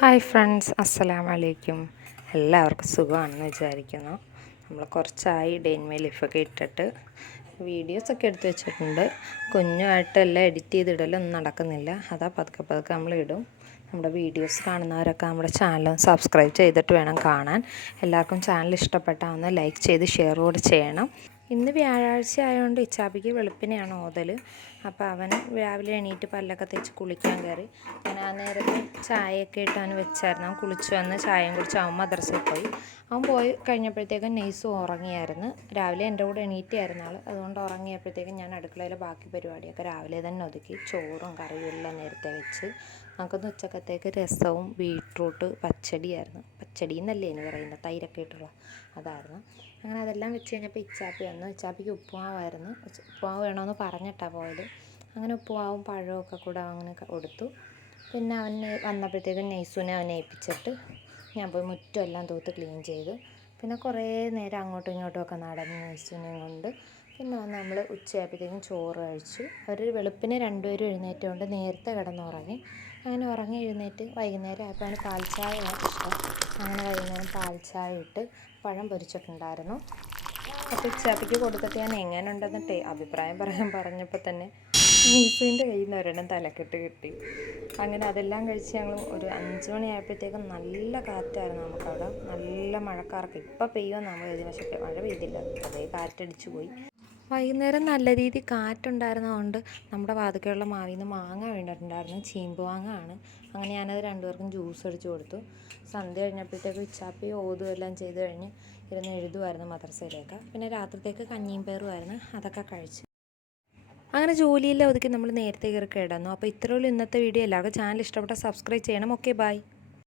Hi friends, അസ്സലാമു അലൈക്കും. എല്ലാവർക്കും സുഖമാണെന്ന് വിചാരിക്കുന്നു. നമ്മൾ കുറച്ചായി ഡെയിൻമേ ലീഫൊക്കെ ഇട്ടിട്ട് വീഡിയോസൊക്കെ എടുത്ത് വെച്ചിട്ടുണ്ട്. കുഞ്ഞുമായിട്ട് എല്ലാം എഡിറ്റ് ചെയ്തിടലൊന്നും നടക്കുന്നില്ല. അതാ പതുക്കെ പതുക്കെ നമ്മളിടും. നമ്മുടെ വീഡിയോസ് കാണുന്നവരൊക്കെ നമ്മുടെ ചാനൽ സബ്സ്ക്രൈബ് ചെയ്തിട്ട് വേണം കാണാൻ. എല്ലാവർക്കും ചാനൽ ഇഷ്ടപ്പെട്ടാൽ ഒന്ന് ലൈക്ക് ചെയ്ത് ഷെയർ കൂടെ ചെയ്യണം. ഇന്ന് വ്യാഴാഴ്ച ആയതുകൊണ്ട് ഇച്ചാപ്പിക്ക് വെളുപ്പിനെയാണ് ഓതൽ. അപ്പോൾ അവൻ രാവിലെ എണീറ്റ് പല്ലൊക്കെ തേച്ച് കുളിക്കാൻ കയറി. ഞാൻ ആ നേരത്ത് ചായയൊക്കെ ഇട്ട് അവന് വെച്ചായിരുന്നു. അവൻ കുളിച്ച് വന്ന് ചായയും കുടിച്ച് അവൻ മദ്രസയിൽ പോയി. അവൻ പോയി കഴിഞ്ഞപ്പോഴത്തേക്കും നെയ്സും ഉറങ്ങിയായിരുന്നു. രാവിലെ എൻ്റെ കൂടെ എണീറ്റായിരുന്നു ആൾ. അതുകൊണ്ട് ഉറങ്ങിയപ്പോഴത്തേക്കും ഞാൻ അടുക്കളയിലെ ബാക്കി പരിപാടിയൊക്കെ രാവിലെ തന്നെ ഒതുക്കി ചോറും കറിയും എല്ലാം നേരത്തെ വെച്ച്. നമുക്കൊന്ന് ഉച്ചക്കത്തേക്ക് രസവും ബീട്രൂട്ട് പച്ചടിയായിരുന്നു. പച്ചടി എന്നല്ലേ എന്ന് പറയുന്നത്, തൈരൊക്കെ ഇട്ടുള്ള അതായിരുന്നു. അങ്ങനെ അതെല്ലാം വെച്ച് കഴിഞ്ഞപ്പോൾ ഇച്ചാപ്പി വന്നു. ഇച്ചാപ്പിക്ക് ഉപ്പുമാവായിരുന്നു. ഉപ്പുമാവ് വേണമെന്ന് പറഞ്ഞിട്ടാണ് പോയത്. അങ്ങനെ ഉപ്പുമാവും പഴമൊക്കെ കൂടെ അങ്ങനെ കൊടുത്തു. പിന്നെ അവന് വന്നപ്പോഴത്തേക്കും നെയ്സുവിനെ അവനെ ഏൽപ്പിച്ചിട്ട് ഞാൻ പോയി മുറ്റമെല്ലാം തൂത്ത് ക്ലീൻ ചെയ്തു. പിന്നെ കുറേ നേരം അങ്ങോട്ടും ഇങ്ങോട്ടും ഒക്കെ നടന്ന് നെയ്സുവിനെയും കൊണ്ട് പിന്നെ നമ്മൾ ഉച്ചയായപ്പോഴത്തേക്കും ചോറ് കഴിച്ചു. അവർ വെളുപ്പിനെ രണ്ടുപേരും എഴുന്നേറ്റുകൊണ്ട് നേരത്തെ കിടന്നുറങ്ങി. അങ്ങനെ ഉറങ്ങി എഴുന്നേറ്റ് വൈകുന്നേരം ആയപ്പോൾ അവന് പാൽച്ചായയാണ് ഇഷ്ടം. അങ്ങനെ വൈകുന്നേരം പാൽച്ചായ ഇട്ട് പഴം പൊരിച്ചിട്ടുണ്ടായിരുന്നു. അപ്പോൾ ഇച്ചാപ്പിക്ക് കൊടുത്തിട്ട് ഞാൻ എങ്ങനെ ഉണ്ടെന്നിട്ട് അഭിപ്രായം പറഞ്ഞപ്പോൾ തന്നെ നെയ്സുവിൻ്റെ കയ്യിൽ നിന്ന് ഒരെണ്ണം തലക്കെട്ട് കിട്ടി. അങ്ങനെ അതെല്ലാം കഴിച്ച് ഞങ്ങൾ ഒരു 5 മണിയായപ്പോഴത്തേക്കും നല്ല കാറ്റായിരുന്നു നമുക്കവിടെ. നല്ല മഴക്കാർക്ക് ഇപ്പോൾ പെയ്യുമെന്ന് നമ്മൾ കരുതി, പക്ഷേ മഴ പെയ്തില്ല. അതേ കാറ്റടിച്ചു പോയി. വൈകുന്നേരം നല്ല രീതിയിൽ കാറ്റുണ്ടായിരുന്നതുകൊണ്ട് നമ്മുടെ വാതിക്കലുള്ള മാവിൽ നിന്ന് മാങ്ങ വീണിട്ടുണ്ടായിരുന്നു. ചീമ്പ് മാങ്ങ ആണ്. അങ്ങനെ ഞാനത് രണ്ടുപേർക്കും ജ്യൂസ് അടിച്ച് കൊടുത്തു. സന്ധ്യ കഴിഞ്ഞപ്പോഴത്തേക്ക് ഇച്ചാപ്പി ഓതും എല്ലാം ചെയ്ത് കഴിഞ്ഞ് ഇരുന്ന് എഴുതുമായിരുന്നു മദ്രസയിലേക്ക്. പിന്നെ രാത്രിത്തേക്ക് കഞ്ഞിയും പയറുമായിരുന്നു, അതൊക്കെ കഴിച്ച് അങ്ങനെ ജോലിയെല്ലാം ഒതുക്കി നമ്മൾ നേരത്തെ കയറി കിടന്നു. അപ്പോൾ ഇത്രയുള്ളൂ ഇന്നത്തെ വീഡിയോ. എല്ലാവർക്കും ചാനൽ ഇഷ്ടപ്പെട്ടാൽ സബ്സ്ക്രൈബ് ചെയ്യണം. Okay, by.